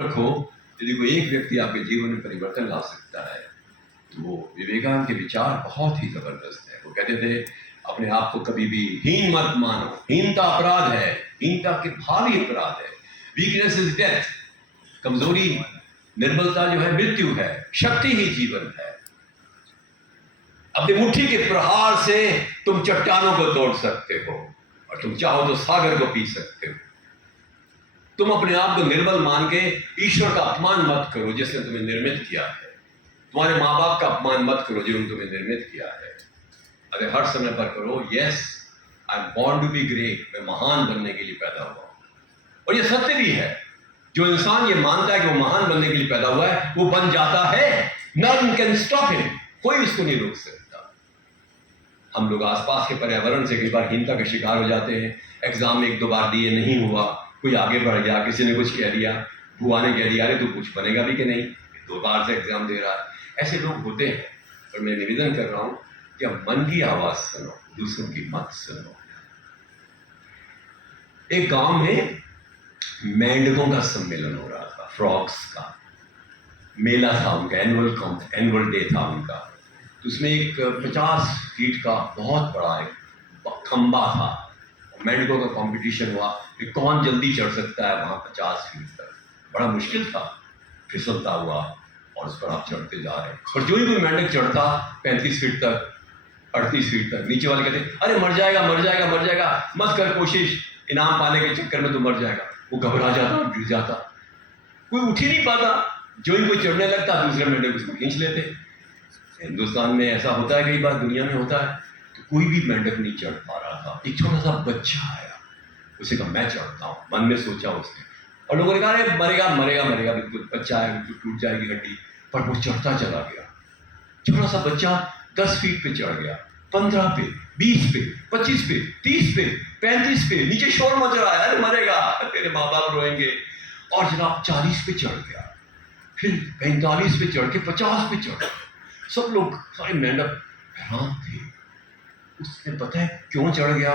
रखो, यदि कोई एक व्यक्ति आपके जीवन में परिवर्तन ला सकता है तो वो विवेकानंद के विचार बहुत ही जबरदस्त है। वो कहते थे अपने आप को कभी भी हीन मत मानो, हीनता अपराध है, हीनता के भावी अपराध है। वीकनेस इज डेथ, कमजोरी निर्बलता जो है मृत्यु है, शक्ति ही जीवन है। अपनी मुट्ठी के प्रहार से तुम चट्टानों को तोड़ सकते हो और तुम चाहो तो सागर को पी सकते हो। तुम अपने आप को निर्बल मान के ईश्वर का अपमान मत करो जिसने तुम्हें निर्मित किया है। तुम्हारे माँ बाप का अपमान मत करो जिन्होंने तुम्हें निर्मित किया है। अगर हर समय पर करो yes I am born to be great, मैं महान बनने के लिए पैदा हुआ हूं। और ये सत्य भी है, जो इंसान ये मानता है कि वो महान बनने के लिए पैदा हुआ है वो बन जाता है। नन कैन स्टॉप हिम, कोई इसको नहीं रोक सकता। हम लोग आसपास के पर्यावरण से कई बार हीनता का शिकार हो जाते हैं। एग्जाम में 1-2 बार दिए, नहीं हुआ, कोई आगे बढ़ गया, किसी ने कुछ कह दिया, बुआ ने कह दिया अरे तू कुछ बनेगा भी कि नहीं, 2 बार से एग्जाम दे रहा है। ऐसे लोग होते हैं। और मैं निवेदन कर रहा हूं कि अब मन की आवाज सुनो, दूसरों की मत सुनो। एक गांव में मेंढकों का सम्मेलन हो रहा था, फ्रॉग्स का मेला था, उनका एनुअल डे था उनका। तो उसमें एक 50 फीट का बहुत बड़ा एक खंबा था। मेंढकों का कंपटीशन हुआ कि कौन जल्दी चढ़ सकता है वहां 50 फीट तक। बड़ा मुश्किल था, फिसलता हुआ और उस पर आप चढ़ते जा रहे हैं। और जो ही कोई मेंढक चढ़ता 35 फीट तक, 38 फीट तक, नीचे वाले कहते अरे मर जाएगा मर जाएगा मर जाएगा, मत कर कोशिश, इनाम पाने के चक्कर में तो मर जाएगा। वो घबरा जाता और गिर जाता, कोई उठ ही नहीं पाता। जो ही कोई चढ़ने लगता दूसरे मेंढक उसको खींच लेते। हिंदुस्तान में ऐसा होता है, कई बार दुनिया में होता है। तो कोई भी मेंढक नहीं चढ़ पा रहा था। एक छोटा सा बच्चा आया, उसे कहा मैं चढ़ता हूँ, मन में सोचा उसने। और लोगों ने कहा अरे मरेगा मरेगा मरेगा, बिल्कुल बच्चा है, बिल्कुल टूट जाएगी हड्डी। पर वो चढ़ता चला गया। छोटा सा बच्चा 10 फीट पे चढ़ गया, 15 पे, 20 पे, 25 पे, 30 पे, 35 पे, नीचे शोर मच रहा है अरे मरेगा, तेरे माँ बाप रोएंगे। और जनाब 40 पे चढ़ गया, फिर 45 पे चढ़ के 50 पे चढ़। सब लोग, सारे मेंढक हैरान थे। उसने पता है क्यों चढ़ गया?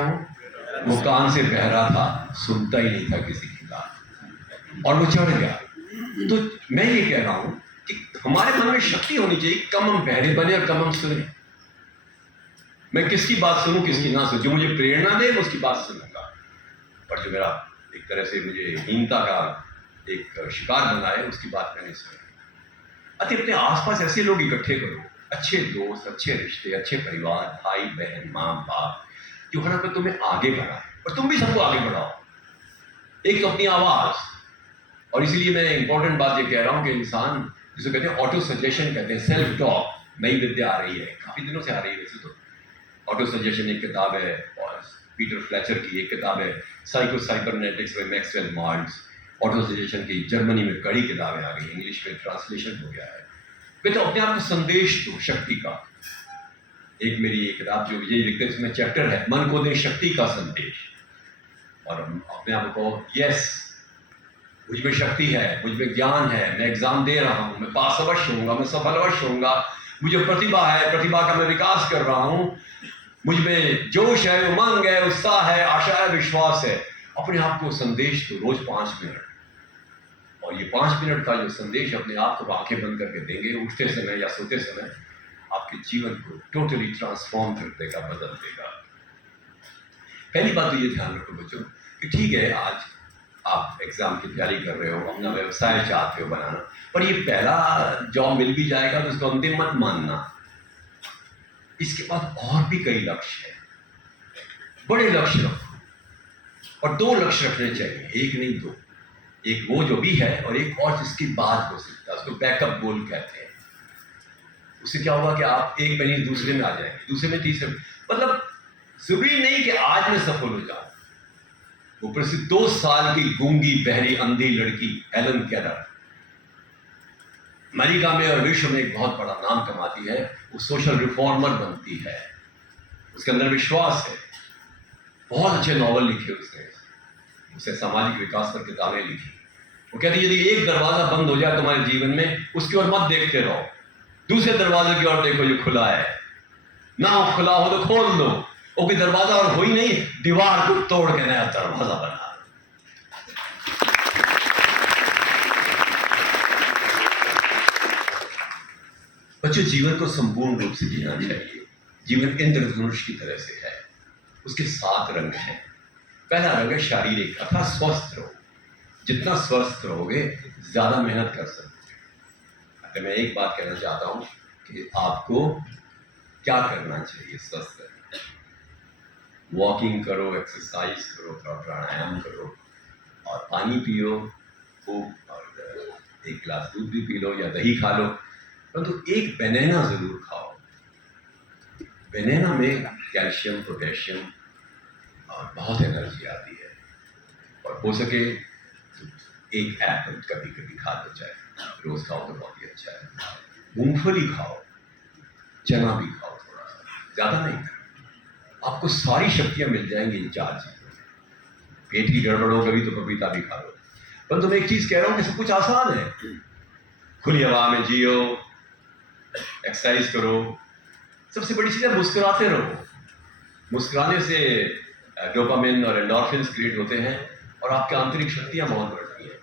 वो कान से बहरा था, सुनता ही नहीं था किसी की बात, और वो चढ़ गया। तो मैं ये कह रहा हूं कि हमारे मन में शक्ति होनी चाहिए, कम हम बहरे बने और कम हम सुने। मैं किसकी बात सुनूं किसकी ना सुनूं, जो मुझे प्रेरणा दे मैं उसकी बात सुनूंगा। और जो मेरा एक तरह से मुझे हीनता का एक शिकार बनाए उसकी बात मैं नहीं सुनूंगा। अति अपने आसपास ऐसे लोग इकट्ठे करो, अच्छे दोस्त, अच्छे रिश्ते, अच्छे परिवार, भाई बहन, माँ बाप, जो हर वक्त तुम्हें आगे बढ़ाए और तुम भी सबको आगे बढ़ाओ। एक तो अपनी आवाज। और इसीलिए मैं इंपॉर्टेंट बात ये कह रहा हूं कि इंसान जिसे कहते हैं ऑटो सजेशन कहते हैं, सेल्फ टॉक, नई विद्या आ रही है, काफी दिनों से आ रही है वैसे तो। ऑटो सजेशन एक किताब है और पीटर फ्लेचर की, एक किताब है psycho cybernetics bye Maxwell marts. Auto suggestion की जर्मनी में कड़ी किताबें आ गई, इंग्लिश में ट्रांसलेशन हो गया है। वे तो अपने आप को संदेश दो शक्ति का। एक मेरी एक किताब जो विजय लिखते हैं उसमें चैप्टर है मन को दे शक्ति का संदेश। और अपने आप को यस मुझ में शक्ति है, मुझ में ज्ञान है, मैं एग्जाम दे रहा हूँ, मैं पास अवश्य होऊंगा, मैं सफल अवश्य होऊंगा, मुझे प्रतिभा है, प्रतिभा का मैं विकास कर रहा हूँ, मुझ में जोश है, उमंग है, उत्साह है, आशा है, विश्वास है। अपने आप को संदेश दो रोज 5 मिनट। और ये 5 मिनट का जो संदेश अपने आप को आंखें बंद करके देंगे उठते समय या सोते समय, आपके जीवन को टोटली ट्रांसफॉर्म कर देगा, बदल देगा। पहली बात तो ये ध्यान रखो बच्चों कि ठीक है आज आप एग्जाम की तैयारी कर रहे हो, अपना व्यवसाय चाहते हो बनाना, पर ये पहला जॉब मिल भी जाएगा तो उसको अंतिम मत मानना। इसके बाद और भी कई लक्ष्य हैं, बड़े लक्ष्य रखो। और 2 लक्ष्य रखने चाहिए, एक नहीं 2। एक वो जो भी है और एक और जिसकी बात हो सकता है, उसको बैकअप गोल कहते हैं। उससे क्या होगा कि आप एक महीने दूसरे में आ जाएंगे, दूसरे में तीसरे में। मतलब जरूरी नहीं कि आज में सफल हो जाओ। ऊपर से 2 साल की गूंगी बहरी अंधी लड़की हेलन केलर अमेरिका में और विश्व में एक बहुत बड़ा नाम कमाती है। वो सोशल रिफॉर्मर बनती है, उसके अंदर विश्वास है। बहुत अच्छे नॉवल लिखे उसने सामाजिक विकास पर किताबें लिखी। वो कहती है यदि एक दरवाजा बंद हो जाए तुम्हारे जीवन में, उसकी ओर मत देखते रहो, दूसरे दरवाजे की ओर देखो जो खुला है। ना खुला हो तो खोल दो, वो भी दरवाजा और हो ही नहीं, दीवार को तोड़ के नया दरवाजा बना। बच्चों, जीवन को संपूर्ण रूप से जीना चाहिए। जीवन इंद्रधनुष की तरह से है, उसके 7 रंग हैं। पहला रंग है शारीरिक, अर्थात स्वस्थ रहो। जितना स्वस्थ रहोगे ज्यादा मेहनत कर सकते। अगर मैं एक बात कहना चाहता हूं कि आपको क्या करना चाहिए स्वस्थ रहने, वॉकिंग करो, एक्सरसाइज करो, थोड़ा प्राणायाम करो और पानी पियो खूब, और 1 गिलास दूध भी पी लो या दही खा लो, परंतु एक बनाना जरूर खाओ। बनाना में कैल्शियम, पोटेशियम और बहुत एनर्जी आती है। और हो सके तो 1 एप्पल कभी कभी खा लो, चाहे रोज खाओ तो बहुत ही अच्छा है। मूंगफली खाओ, चना भी खाओ, थोड़ा सा, ज्यादा नहीं। आपको सारी शक्तियां मिल जाएंगी इन 4 चीजों में। पेट की गड़बड़ हो कभी तो पपीता भी खा लो। परंतु मैं एक चीज कह रहा हूं कि सब कुछ आसान है। खुली हवा में जियो, एक्सरसाइज करो, सबसे बड़ी चीज है मुस्कुराते रहो। मुस्कुराने से डोपामिन और एंडोर्फिन्स क्रिएट होते हैं और आपकी आंतरिक शक्तियां बहुत बढ़ती हैं।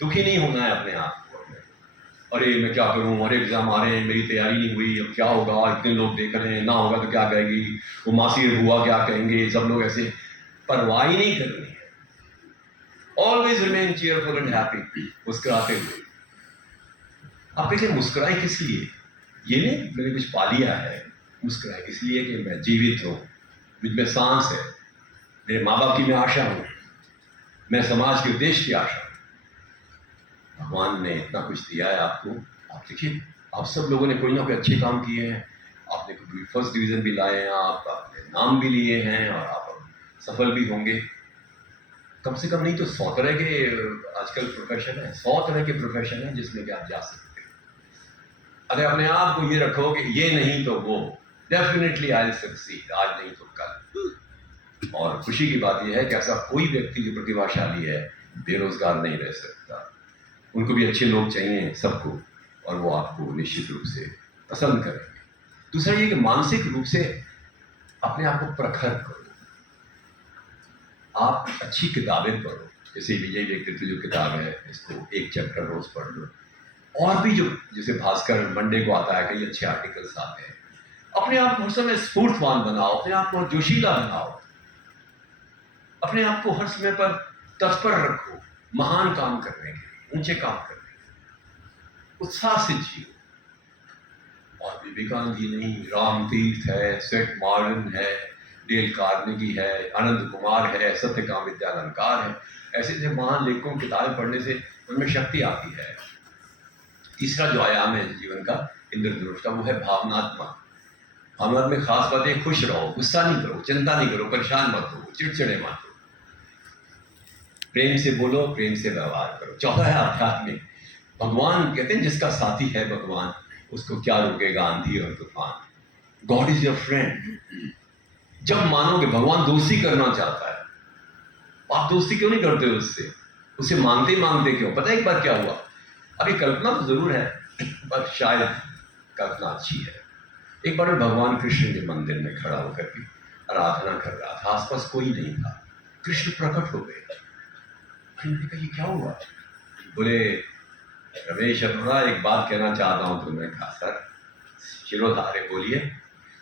दुखी नहीं होना है अपने आप को। अरे मैं क्या करूं, अरे एग्जाम आ रहे हैं, मेरी तैयारी नहीं हुई, अब क्या होगा, इतने लोग देख रहे हैं, ना होगा तो क्या कहेगी वो मासी हुआ, क्या कहेंगे सब लोग, ऐसे परवाह ही नहीं करनी है। Always remain cheerful and happy, मुस्कुराते हुए। आप कहेंगे मुस्कुराए किस लिए? ये नहीं मैंने कुछ पा लिया है, मुस्कुराए इसलिए कि मैं जीवित हूँ, मुझ में सांस है, मेरे माँ बाप की मैं आशा हूँ, मैं समाज के उद्देश्य की आशा हूँ। भगवान ने इतना कुछ दिया है आपको। आप देखिए, आप सब लोगों ने कोई ना कोई अच्छे काम किए हैं। आपने कोई 1st डिवीज़न भी लाए हैं, आपने नाम भी लिए हैं और आप सफल भी होंगे। कम से कम नहीं तो 100 तरह के आजकल प्रोफेशन है, 100 तरह के प्रोफेशन है जिसमें कि आप जा सकते हैं। अगर अपने आप को ये रखो कि ये नहीं तो वो, डेफिनेटली आई विल सक्सीड, आज नहीं तो कल। और खुशी की बात यह है कि ऐसा कोई व्यक्ति जो प्रतिभाशाली है बेरोजगार नहीं रह सकता। उनको भी अच्छे लोग चाहिए सबको, और वो आपको निश्चित रूप से पसंद करेंगे। दूसरा ये कि मानसिक रूप से अपने आप को प्रखर करो। आप अच्छी किताबें पढ़ो, जैसे विजय व्यक्तित्व जो किताब है, इसको 1 चैप्टर रोज पढ़ लो। और भी जो जैसे भास्कर मंडे को आता है, कई अच्छे आर्टिकल्स आते हैं। अपने आप को हर समय स्फूर्तवान बनाओ, अपने आप को जोशीला बनाओ, अपने आप को हर समय पर तत्पर रखो महान काम करने के लिए, ऊंचे काम करने के लिए, उत्साह से जियो। और विवेकानंद जी नहीं, राम तीर्थ है, स्वेट मॉर्गन है, डेल कार्नेगी है, आनंद कुमार है, सत्यकाम विद्यालंकार है, ऐसे ऐसे महान लेखकों की किताबें पढ़ने से उनमें शक्ति आती है। तीसरा जो आयाम है जीवन का, इंद्रधनुष का, वो है भावनात्मक। भावनात्मक में खास बात है, खुश रहो, गुस्सा नहीं करो, चिंता नहीं करो, परेशान मत हो, चिड़चिड़े मत हो, प्रेम से बोलो, प्रेम से व्यवहार करो। चौथा है आध्यात्मिक। भगवान कहते हैं जिसका साथी है भगवान, उसको क्या रोकेगा आंधी और तूफान। God is your friend. जब मानोगे भगवान दोस्ती करना चाहता है, आप दोस्ती क्यों नहीं करते हो उससे? उसे मांगते ही मांगते क्यों? पता है एक बार क्या हुआ, अभी कल्पना तो जरूर है पर शायद कल्पना अच्छी है। एक बार मैं भगवान कृष्ण के मंदिर में खड़ा होकर के आराधना कर रहा था, आसपास कोई नहीं था। कृष्ण प्रकट हो गए। मैंने कहा ये क्या हुआ? बोले रमेश अरोड़ा, एक बात कहना चाहता हूं तुम्हें। कहा सर, शिरोधार्य बोलिए।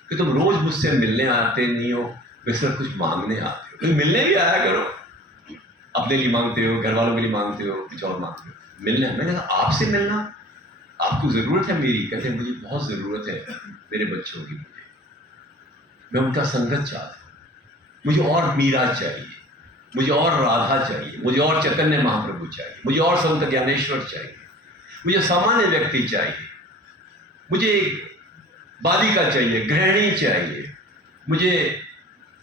कि तुम रोज मुझसे मिलने आते नहीं हो, वैसे कुछ मांगने आते हो। तुम मिलने भी आया करो, अपने लिए मांगते हो, घर वालों के लिए मांगते हो, कुछ और मांगते हो। मिलना, मैंने कहा आपसे मिलना, आपको जरूरत है मेरी? कहते हैं मुझे बहुत जरूरत है मेरे बच्चों की, मैं उनका संगत चाहता हूँ, मुझे और मीरा चाहिए, मुझे और राधा चाहिए, मुझे और चैतन्य महाप्रभु चाहिए, मुझे और संत ज्ञानेश्वर चाहिए, मुझे सामान्य व्यक्ति चाहिए, मुझे बालिका चाहिए, गृहिणी चाहिए, मुझे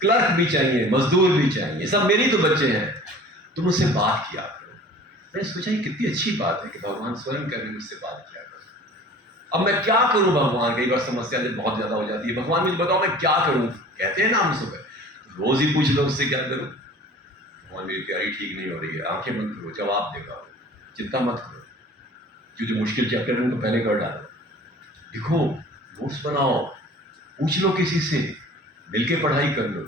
क्लर्क भी चाहिए, मजदूर भी चाहिए, सब मेरी तो बच्चे हैं। तुम मुझसे बात किया करो। मैंने सोचा ये कितनी अच्छी बात है कि भगवान स्वयं कभी मुझसे बात किया करो। अब मैं क्या करूं भगवान? कई बार समस्या जब बहुत ज्यादा हो जाती है, भगवान मुझे बताओ मैं क्या करूं? कहते हैं ना हम सुबह, रोज ही पूछ लो उससे क्या करूं। भगवान मेरी तैयारी ठीक नहीं हो रही है, आंखें बंद करो, जवाब देगा, चिंता मत करो, जो मुश्किल चैप्टर है उनको पहले कर डालो, लिखो, नोट्स बनाओ, पूछ लो किसी से, मिलके पढ़ाई कर लो,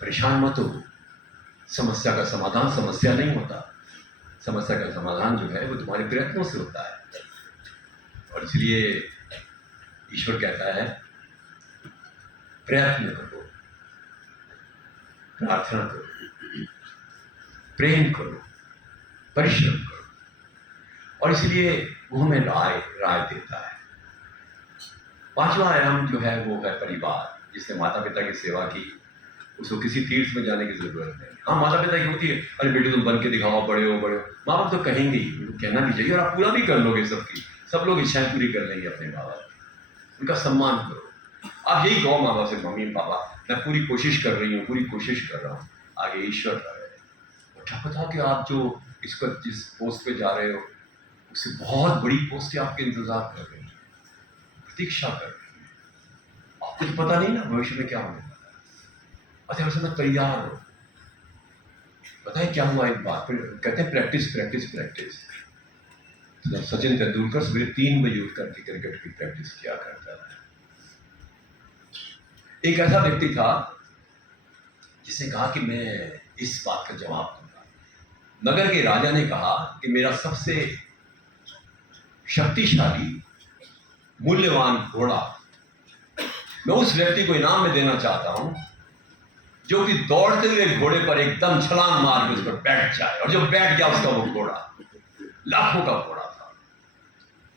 परेशान मत हो। समस्या का समाधान समस्या नहीं होता, समस्या का समाधान जो है वो तुम्हारे प्रयत्नों से होता है। और इसलिए ईश्वर कहता है प्रयत्न करो, प्रार्थना करो, प्रेम करो, परिश्रम करो, और इसलिए वो हमें राय देता है। पांचवा आयाम जो है वो है परिवार। जिसने माता पिता की सेवा की उसको किसी तीर्थ में जाने की जरूरत नहीं। हाँ, माता पिता की होती है, अरे बेटे तुम बन के दिखाओ, बड़े हो बड़े हो, माँ बाप तो कहेंगे ही, कहना भी चाहिए, और आप पूरा भी कर लोगे सबकी, सब लोग इच्छाएं पूरी कर लेंगे अपने माँ बाप की। उनका सम्मान करो। आप यही कहो माँ बाप से, मम्मी पापा मैं पूरी कोशिश कर रही हूँ, पूरी कोशिश कर रहा हूँ, आगे ईश्वर कर रहे हैं। और क्या पता कि आप जो इसको जिस पोस्ट पे जा रहे हो उससे बहुत बड़ी पोस्ट आपके इंतजार कर रही है, प्रतीक्षा कर रही है। आपको तो पता नहीं ना भविष्य में क्या होने वाला है। अच्छा, वैसे मैं तैयार हो। पता है क्या हुआ, एक बात कहते हैं प्रैक्टिस प्रैक्टिस प्रैक्टिस। तो सचिन तेंदुलकर सवेरे 3 बजे उठ करके क्रिकेट की प्रैक्टिस किया करता था। एक ऐसा व्यक्ति था जिसने कहा कि मैं इस बात का जवाब दूंगा। नगर के राजा ने कहा कि मेरा सबसे शक्तिशाली मूल्यवान घोड़ा मैं उस व्यक्ति को इनाम में देना चाहता हूं जो कि दौड़ते हुए घोड़े पर एकदम छलांग मार के उस पर बैठ जाए, और जो बैठ गया उसका वो घोड़ा लाखों का घोड़ा था।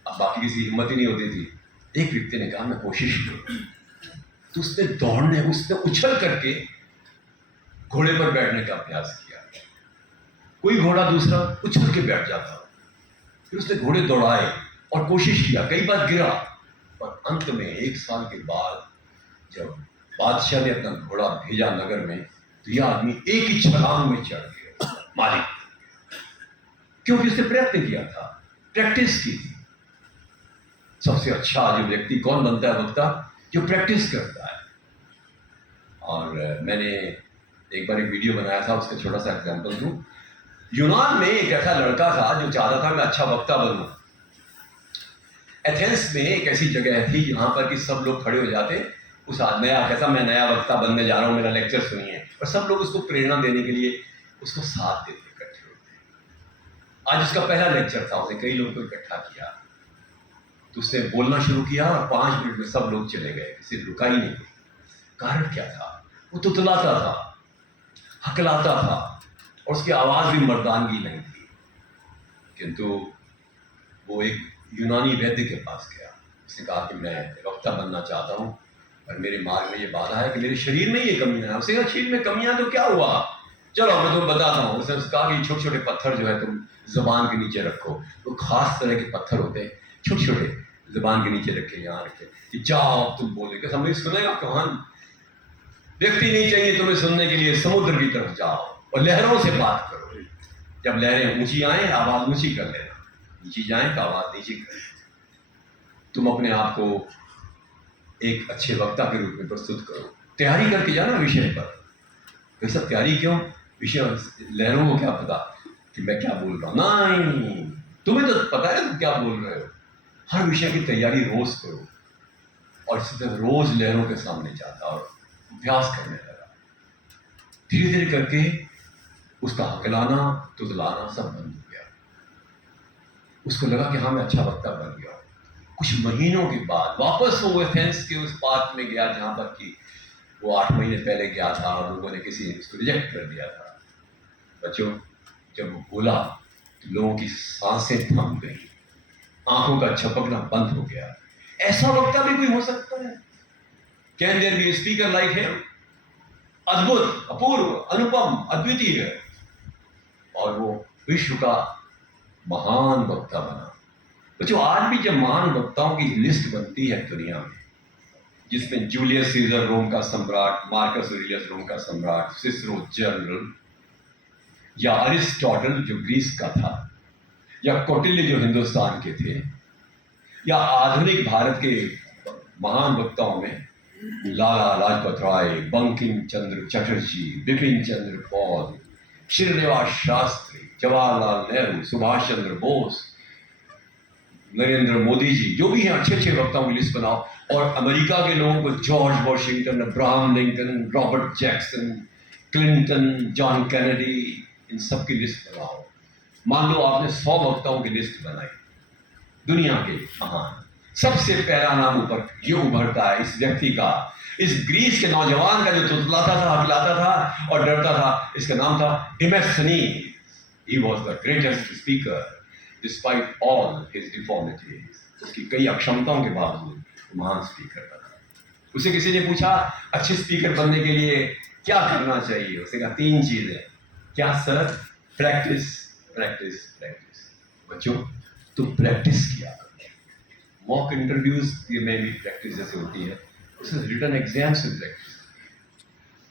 अब बाकी किसी हिम्मत ही नहीं होती थी। एक व्यक्ति ने कहा मैं कोशिश करूं, तो उसने उछल करके घोड़े पर बैठने का अभ्यास किया। कोई घोड़ा दूसरा उछल के बैठ जाता, फिर उसने घोड़े दौड़ाए और कोशिश किया, कई बार गिरा, और अंत में 1 साल के बाद जब बादशाह ने अपना घोड़ा भेजा नगर में, तो यह आदमी एक ही छलांग में चढ़ गया मालिक, क्योंकि उसने प्रयत्न किया था, प्रैक्टिस की थी। सबसे अच्छा जो व्यक्ति कौन बनता है वक्ता, जो प्रैक्टिस करता है। और मैंने एक बार एक वीडियो बनाया था, उसका छोटा सा एग्जांपल दूं। यूनान में एक ऐसा लड़का था जो चाहता था मैं अच्छा वक्ता बनूं। एथेंस में एक ऐसी जगह थी जहां पर कि सब लोग खड़े हो जाते, उस आदमी कहता मैं नया वक्ता बनने जा रहा हूं, मेरा लेक्चर सुनिए, और सब लोग उसको प्रेरणा देने के लिए उसको साथ देते, इकट्ठे होते। आज उसका पहला लेक्चर था, उसने कई लोगों को इकट्ठा किया, तो उसने बोलना शुरू किया और 5 मिनट में सब लोग चले गए, किसी रुका ही नहीं। कारण क्या था? वो तुतलाता था, हकलाता था, और उसकी आवाज भी मर्दानगी नहीं थी। किंतु वो एक यूनानी वैद्य के पास गया, उसने कहा कि मैं वक्ता बनना चाहता हूं, और मेरे मार्ग में ये बाधा है कि मेरे शरीर में ये कमियां है। उसने कहा शरीर में कमियां तो क्या हुआ, चलो मैं तुम्हें बताता हूँ। उसने कहा कि छोटे छोटे पत्थर जो है तुम जबान के नीचे रखो, वो खास तरह के पत्थर होते हैं, छोटे छोटे, जबान के नीचे रखे, यहाँ रखे, कि जाओ तुम बोले, समझ सुनेगा कौन? व्यक्ति नहीं चाहिए तुम्हें सुनने के लिए, समुद्र की तरफ जाओ और लहरों से बात करो। जब लहरें ऊंची आए आवाज ऊंची कर लेना, नीची जाए तो आवाज नीची कर लेना। तुम अपने आप को एक अच्छे वक्ता के रूप में प्रस्तुत करो, तैयारी करके जाना विषय पर। तो सब तैयारी क्यों? विषय लहरों को क्या पता कि मैं क्या बोल रहा हूं? नहीं, तुम्हें तो पता है तुम क्या बोल रहे हो। हर विषय की तैयारी रोज करो, और इसी तरह रोज लहरों के सामने जाता और अभ्यास करने लगा। धीरे धीरे करके उसका हकलाना तुतलाना सब बंद हो गया। उसको लगा कि हाँ मैं अच्छा वक्ता बन गया। कुछ महीनों के बाद वापस वो एथेंस के उस पार्क में गया जहां पर कि वो 8 महीने पहले गया था, और लोगों ने किसी ने उसको रिजेक्ट कर दिया था। बच्चों, जब वो बोला तो लोगों की सांसें थम गई, आंखों का झपकना बंद हो गया। ऐसा वक्ता भी कोई हो सकता है? Can there be speaker like him? अद्भुत, अपूर्व, अनुपम, अद्वितीय। और वो विश्व का महान वक्ता बना। बच्चों, आज भी जब महान वक्ताओं की लिस्ट बनती है दुनिया में, जिसमें जूलियस सीजर रोम का सम्राट, मार्कस ऑरेलियस रोम का सम्राट, सिसरो जनरल, या अरिस्टोटल जो ग्रीस का था, या कौटिल्य जो हिंदुस्तान के थे, या आधुनिक भारत के महान वक्ताओं में लाला लाजपत राय, बंकिम चंद्र चटर्जी, बिपिन चंद्र पॉल, श्रीनिवास शास्त्री, जवाहरलाल नेहरू, सुभाष चंद्र बोस, नरेंद्र मोदी जी, जो भी हैं अच्छे अच्छे वक्ताओं की लिस्ट बनाओ। और अमेरिका के लोगों को George Washington, Abraham Lincoln, Robert Jackson, Clinton, John Kennedy, इन सब की लिस्ट बनाओ। मान लो आपने 100 वक्ताओं की लिस्ट बनाई दुनिया के महान, सबसे पहला नाम ऊपर ये उभरता है इस व्यक्ति का, इस ग्रीस के नौजवान का जो तुतलाता था, हकलाता था और डरता था। इसका नाम था डिमेस्थनीज। He was the greatest speaker despite all his deformities. उसकी कई अक्षमताओं के बावजूद महान स्पीकर था। उसे किसी ने पूछा अच्छे स्पीकर बनने के लिए क्या करना चाहिए, उसने कहा 3 चीजें। क्या सर? Practice, practice, practice. बच्चों तुम प्रैक्टिस किया करो। मॉक इंटरव्यूज में भी प्रैक्टिस जैसे होती है, उसमें रिटन एग्जाम से प्रैक्टिस,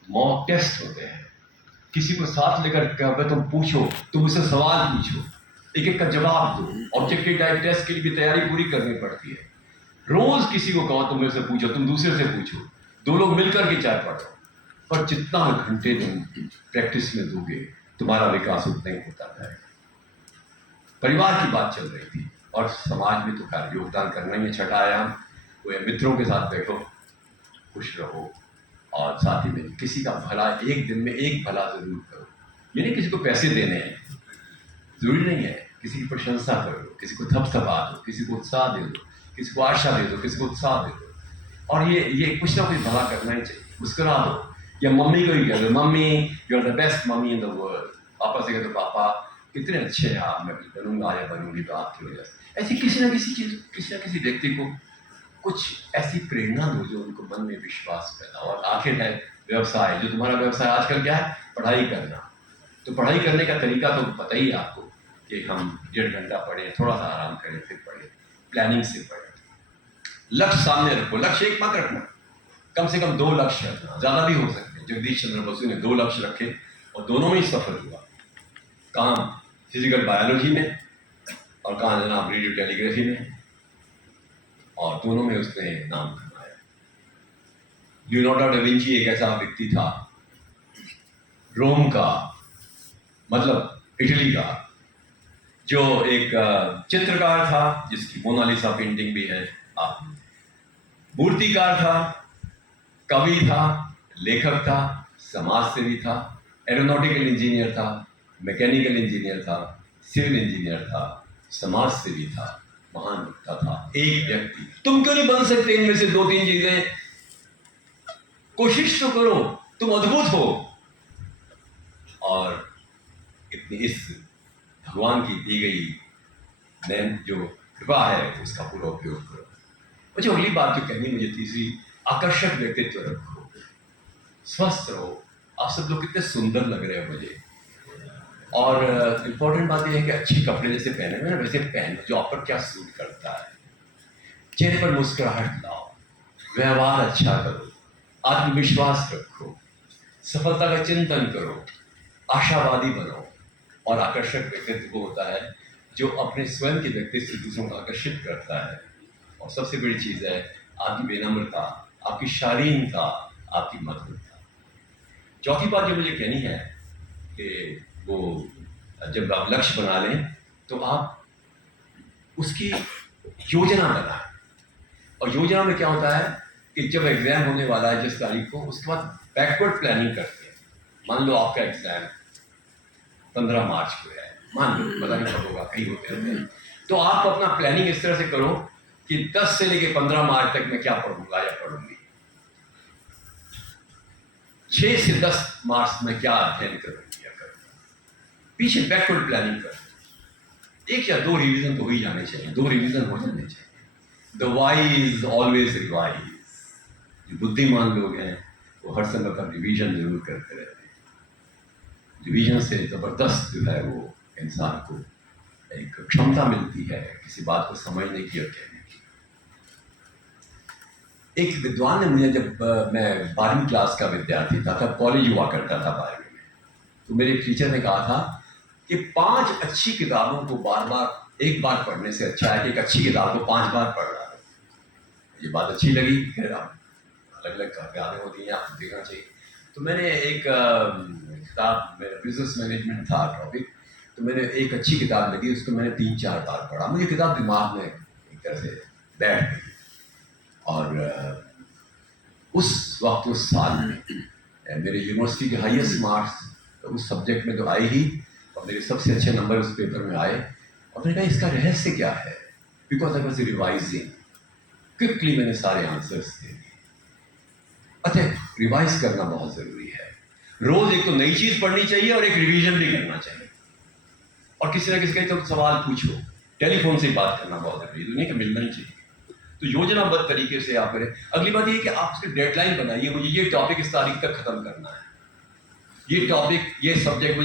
मॉक टेस्ट होते हैं। किसी को साथ लेकर कहा तुम पूछो, तुम उससे सवाल पूछो, एक एक का जवाब दो। ऑब्जेक्टिव टाइप टेस्ट के लिए भी तैयारी पूरी करनी पड़ती है। रोज किसी को कहो तुम मेरे से पूछो, तुम दूसरे से पूछो, 2 लोग मिलकर के चाय पढ़ो। पर जितना घंटे तुम प्रैक्टिस में दोगे तुम्हारा विकास उतना ही होता है। परिवार की बात चल रही थी और समाज में तो खैर योगदान करना ही है। छठा आयाम वो है मित्रों के साथ बैठो, खुश रहो और साथ ही में किसी का भला, एक दिन में एक भला जरूर करो। ये नहीं किसी को पैसे देने हैं, जरूरी नहीं है। किसी की प्रशंसा कर दो, किसी को थपथपा दो, किसी को उत्साह दे दो, किसी को आशा दे दो, किसी को उत्साह दे दो। और ये कुछ ना कुछ भला करना ही चाहिए। मुस्कुरा दो या मम्मी को ही कह दो, mummy you are the best mummy in the world. पापा से कह दो पापा कितने अच्छे हैं आप, मैं बनूंगा या बनूंगी तो आपकी वजह से। ऐसी किसी ना किसी चीज, किसी ना किसी व्यक्ति को कुछ ऐसी प्रेरणा दो जो उनको मन में विश्वास पैदा हो। और आखिर है व्यवसाय। जो तुम्हारा व्यवसाय आजकल क्या है? पढ़ाई करना। तो पढ़ाई करने का तरीका तो पता ही है आपको कि हम 1.5 घंटा पढ़ें, थोड़ा सा आराम करें, फिर पढ़ें, प्लानिंग से पढ़ें। लक्ष्य सामने रखो, लक्ष्य एक मत रखना, कम से कम 2 लक्ष्य रखना, ज़्यादा भी हो सकते हैं। जगदीश चंद्र बसु ने 2 लक्ष्य रखे और दोनों में ही सफल हुआ। काम फिजिकल बायोलॉजी में और कहाँ जनाब रेडियो टेलीग्राफी में, और दोनों में उसने नाम कमाया। लियोनार्डो डा विंची एक ऐसा व्यक्ति था, रोम का, मतलब इटली का, जो एक चित्रकार था जिसकी मोनालिसा पेंटिंग भी है। आप मूर्तिकार था, कवि था, लेखक था, समाज सेवी था, एरोनॉटिकल इंजीनियर था, मैकेनिकल इंजीनियर था, सिविल इंजीनियर था, समाज सेवी था, महान वक्ता था। एक व्यक्ति। तुम क्यों नहीं बन सकते इनमें से 2-3 चीजें? कोशिश तो करो, तुम अद्भुत हो। और इतनी इस भगवान की दी गई जो कृपा है उसका पूरा उपयोग करो। मुझे अगली बात जो कहनी मुझे तीसरी, आकर्षक व्यक्तित्व रखो, स्वस्थ रहो। आप सब लोग कितने सुंदर लग रहे हो मुझे। और इम्पोर्टेंट बात यह है कि अच्छे कपड़े जैसे पहने हुए ना वैसे पहनो जो आप पर क्या सूट करता है। चेहरे पर मुस्कुराहट लाओ, व्यवहार अच्छा करो, आत्मविश्वास रखो, सफलता का चिंतन करो, आशावादी बनो। और आकर्षक व्यक्तित्व वो होता है जो अपने स्वयं के व्यक्तित्व से दूसरों को आकर्षित करता है। और सबसे बड़ी चीज़ है आपकी विनम्रता, आपकी शालीनता, आपकी मधुरता। चौथी बात जो मुझे कहनी है कि वो जब आप लक्ष्य बना लें तो आप उसकी योजना बनाएं। और योजना में क्या होता है कि जब एग्जाम होने वाला है जिस तारीख को, उसके बाद बैकवर्ड प्लानिंग करते हैं। मान लो आपका एग्जाम 15 मार्च को है, मान लो, पता नहीं कब होगा, कहीं होते रहते हैं। तो आप अपना प्लानिंग इस तरह से करो कि 10 से लेकर 15 मार्च तक मैं क्या पढ़ूंगा या पढ़ूंगी, 6 से 10 मार्च में क्या अध्ययन करूंगी या करूंगा। पीछे बैकवर्ड प्लानिंग कर 1 या 2 रिवीजन तो हो ही जाने चाहिए, 2 रिवीजन हो जाने चाहिए। The wise always revise. जो बुद्धिमान लोग हैं वो हर समय पर रिवीजन जरूर करते रहते हैं। रिवीजन से जबरदस्त जो है वो इंसान को एक क्षमता मिलती है किसी बात को समझने की और कहने की। एक विद्वान ने मुझे, जब मैं 12वीं क्लास का विद्यार्थी था, तब कॉलेज हुआ करता था 12वीं में, तो मेरे टीचर ने कहा था कि 5 अच्छी किताबों को बार बार एक बार पढ़ने से अच्छा है कि एक अच्छी किताब को 5 बार पढ़ रहा है। ये बात अच्छी लगी। फिर आप अलग अलग किताबें होती हैं, आपको देखना चाहिए। तो मैंने एक किताब, मेरा बिजनेस मैनेजमेंट था टॉपिक, तो मैंने एक अच्छी किताब लगी, उसको मैंने 3-4 बार पढ़ा। मुझे किताब दिमाग में एक तरह से बैठ गई। और उस वक्त, उस साल में मेरे यूनिवर्सिटी के हाईएस्ट मार्क्स उस सब्जेक्ट में तो आए ही, और मेरे सबसे अच्छे नंबर उस पेपर में आए। और मैंने कहा इसका रहस्य क्या है, because I was revising. Quickly मैंने सारे आंसर्स दे दिए। अच्छा, रिवाइज करना बहुत जरूरी है। रोज एक तो नई चीज पढ़नी चाहिए और एक रिवीजन भी करना चाहिए। और किसी ना किसी का तो सवाल पूछो, टेलीफोन से बात करना बहुत जरूरी है, दुनिया के मिलना ही चाहिए। तो योजनाबद्ध तरीके से आप करें। अगली बात ये कि आप उसकी डेडलाइन बनाइए, मुझे ये टॉपिक इस तारीख तक खत्म करना है, ये टॉपिक, ये सब्जेक्ट मुझे